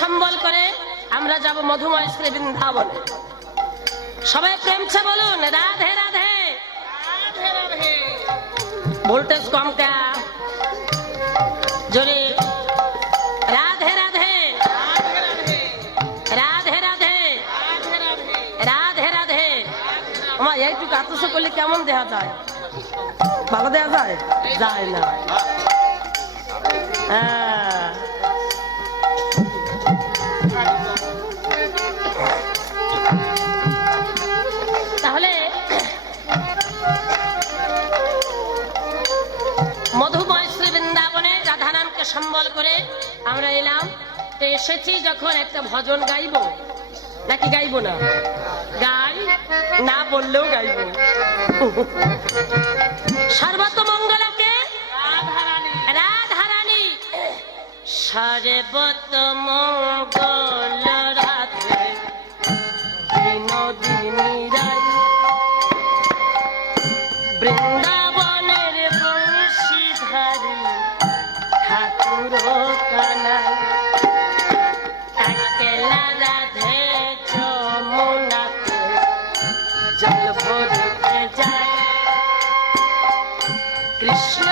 সম্বল করে আমরা যাব মধুময় শ্রী বৃন্দাবনে। সবাই প্রেমছে বলুন, রাধে রাধে। ভোল্টেজ কম কা। জোরে। কেমন দেওয়া যায়? ভালো দেওয়া যায়? যায় না। হ্যাঁ। হাটে এসেছি যখন একটা ভজন গাইব। নাকি গাইব না? গাই না বললেও গাইব। সর্বত মঙ্গলকে রাধারানী সর্বত মঙ্গল চল ভোরতে যাই কৃষ্ণ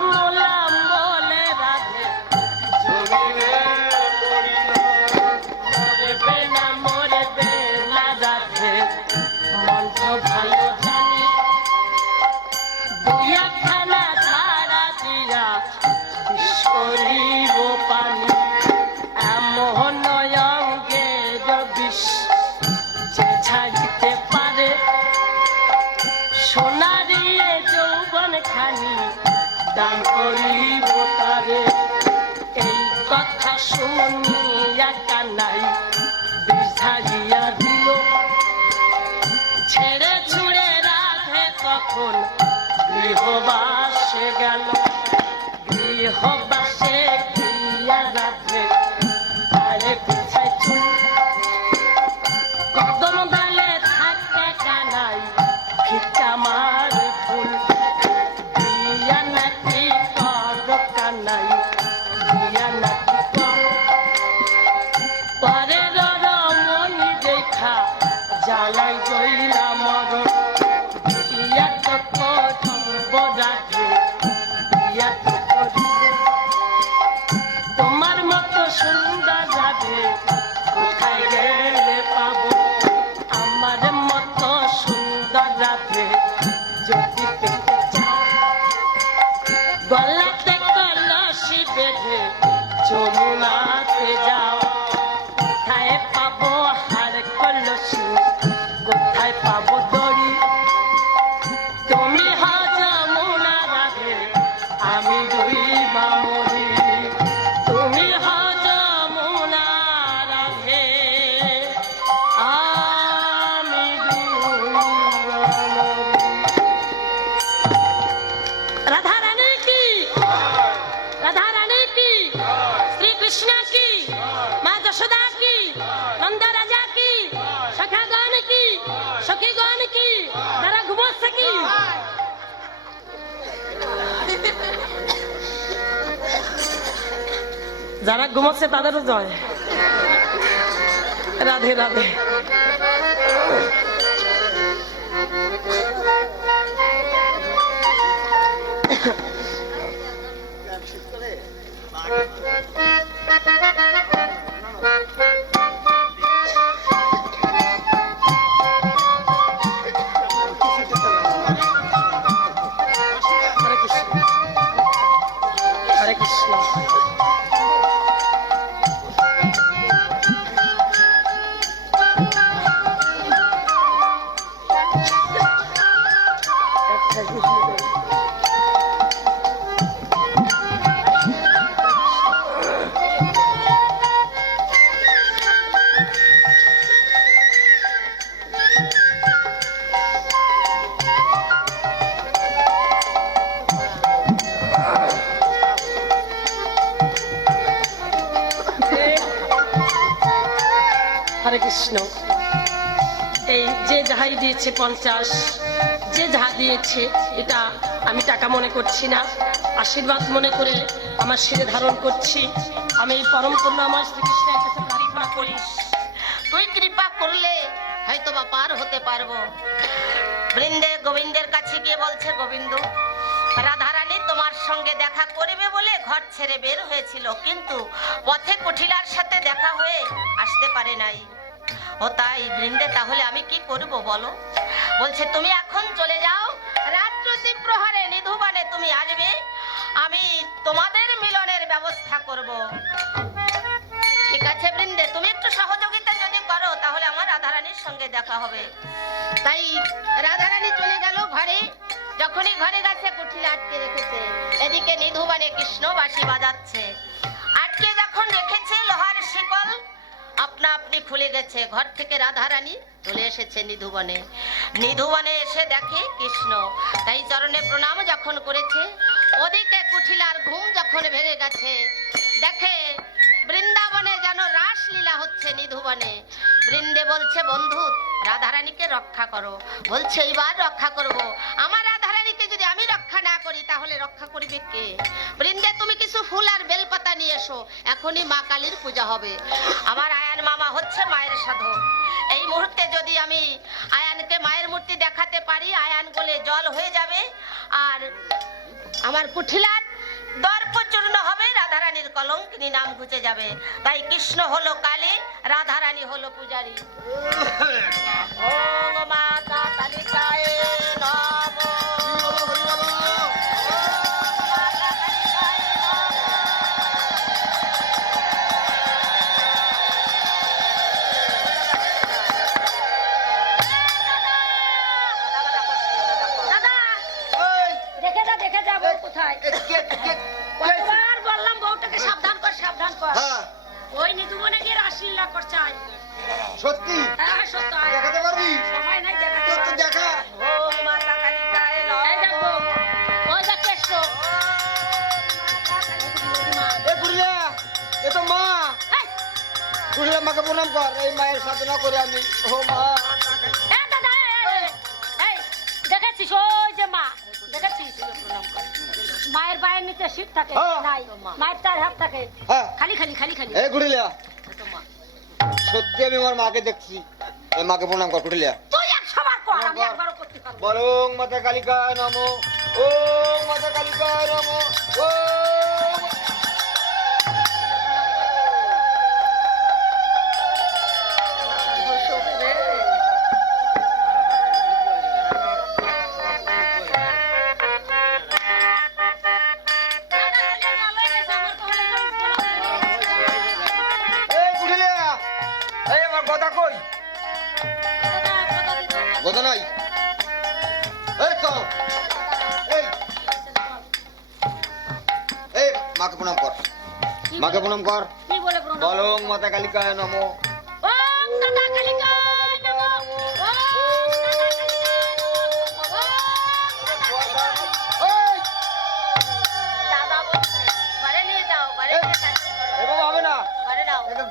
কথা শুনিয়া কানাই বিছাইয়া দিল। ছেড়ে ছুড়ে রাখে তখন গৃহবা Jack. যারা ঘুমাচ্ছে তাদেরও জয়। রাধে রাধে। হরে কৃষ্ণ। এই যে যাহাই দিয়েছে পঞ্চাশ যে যা দিয়েছে, এটা আমি টাকা মনে করছি না। আশীর্বাদ মনে করে আমার শিরে ধারণ করছি। আমি পরম আমার শ্রীকৃষ্ণের কাছে প্রার্থনা করি। তুই কৃপা করলে হয়তো বা পার হতে পারব। বৃন্দে গোবিন্দের কাছে গিয়ে বলছে, গোবিন্দ, রাধারানী তোমার সঙ্গে দেখা করবে বলে ঘর ছেড়ে বের হয়েছিল, কিন্তু পথে কুঠিলার সাথে দেখা হয়ে আসতে পারে নাই। ও তাই, বৃন্দে, তাহলে আমি কি করব বলো? বলছে, তুমি এখন চলে যাও। রাত্রতি প্রহরে নিধুবানে তুমি আসবে। আমি তোমাদের মিলনের ব্যবস্থা করব। ঠিক আছে বৃন্দে, তুমি একটু সহযোগিতা যদি করো, তাহলে আমার রাধারানীর সঙ্গে দেখা হবে। তাই রাধারানী চলে গেল ঘরে। যখনই ঘরে গেছে, কুঠিলে আটকে রেখেছে। এদিকে নিধুবানে কৃষ্ণ বাজাচ্ছে। খুলে গেছে। ঘর থেকে রাধারানী চলে এসেছে নিধুবনে। নিধুবনে এসে দেখে কৃষ্ণ। তাই চরণে প্রণাম যখন করেছে, ওদিকে কুঠিলার ঘুম যখন ভেঙে গেছে, দেখে বৃন্দাবনে যেন রাসলীলা হচ্ছে নিধুবনে। বৃন্দে বলছে, বন্ধু, রাধারানীকে রক্ষা করো। বলছে, এইবার রক্ষা করব। আমার রাধারানীকে যদি আমি রক্ষা না করি, তাহলে রক্ষা করবে কে? বৃন্দে, তুমি কিছু ফুল আর বেলপাতা নিয়ে এসো। এখনই মা কালীর পূজা হবে। আমার আয়ান মামা হচ্ছে মায়ের সাধক। এই মুহূর্তে যদি আমি আয়ানকে মায়ের মূর্তি দেখাতে পারি আয়ান বলে জল হয়ে যাবে আর আমার কুঠিলার দর্প চূর্ণ হবে রাধারানীর কলঙ্কিনী নাম ঘুচে যাবে। তাই কৃষ্ণ হলো কালী রাধারানী হলো পূজারী। ও মাতা মাকে প্রণাম কর এই মায়ের সাধনা করে আমি ও মা। দেখেছিস ওই যে মা দেখেছিস? মায়ের পায়ের নিচে শীত থাকে হ্যাঁ। নাই মায়ের চার হাত থাকে। হ্যাঁ। খালি খালি খালি খালি। এই সত্যি আমি আমার মাকে দেখছি। এই মাকে প্রণাম কর গুড়িয়া তুই এক সবার কর আমি কর। একবারও করতে পারব বরং মাতা কালিকায় নমো ও মাতা কালিকায় নমো ও মাকে প্রণাম কর। মাকে বলে- প্রণাম কর। বলে? বলং মাতা কালিকায় নমো।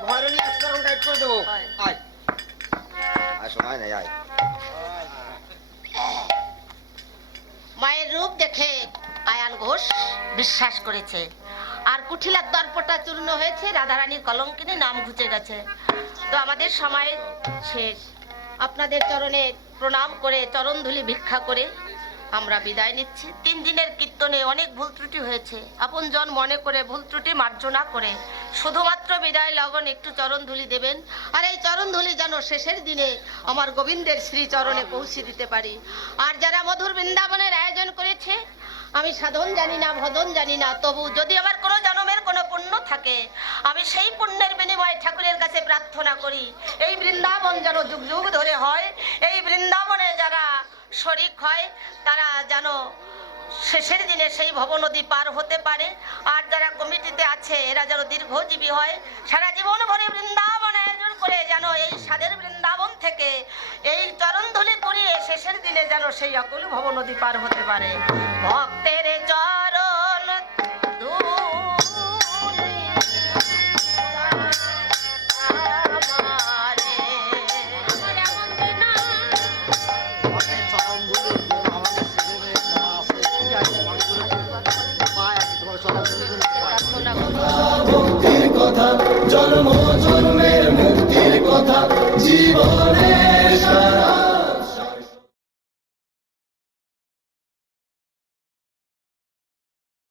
ঘরে নিয়ে আসতে টাইট করে দেবো। আয়। আয় সময় নেই আয়। মায়ের রূপ দেখে আয়ান ঘোষ বিশ্বাস করেছে। কুঠিলার দর্পটা চূর্ণ হয়েছে, রাধারানীর কলঙ্কিনী নাম ঘুচে গেছে। তো আমাদের সময় শেষ। আপনাদের চরণে প্রণাম করে, চরণধুলি ভিক্ষা করে আমরা বিদায় নিচ্ছি। তিন দিনের কীর্তনে অনেক ভুল ত্রুটি হয়েছে। আপনজন মনে করে ভুল ত্রুটি মার্জনা করে শুধুমাত্র বিদায় লগন একটু চরণধুলি দেবেন। আর এই চরণধুলি যেন শেষের দিনে আমার গোবিন্দের শ্রী চরণে পৌঁছে দিতে পারি। আর যারা মধুর বৃন্দাবনের আয়োজন করেছে, আমি সাধন জানি না, ভজন জানি না, তবু যদি আমার কোনো কোনো পুণ্য থাকে। আমি সেই পুণ্যের বিনিময়ে ঠাকুরের কাছে প্রার্থনা করি। এই বৃন্দাবন যেন যুগ যুগ ধরে হয়, এই বৃন্দাবনে যারা শরিক হয়, তারা যেন শেষের দিনে সেই ভবনদী পার হতে পারে। আর যারা কমিটিতে আছে, এরা যেন দীর্ঘজীবী হয়। সারা জীবন ভরে বৃন্দাবন আয়োজন করে যেন এই স্বাদের বৃন্দাবন থেকে, এই চরণ চরণধুলি করিয়ে শেষের দিনে যেন সেই অকুল ভবনদী পার হতে পারে। ভক্তের মুক্তির কথা জন্ম জন্মের মুক্তির কথা জীবনের সারা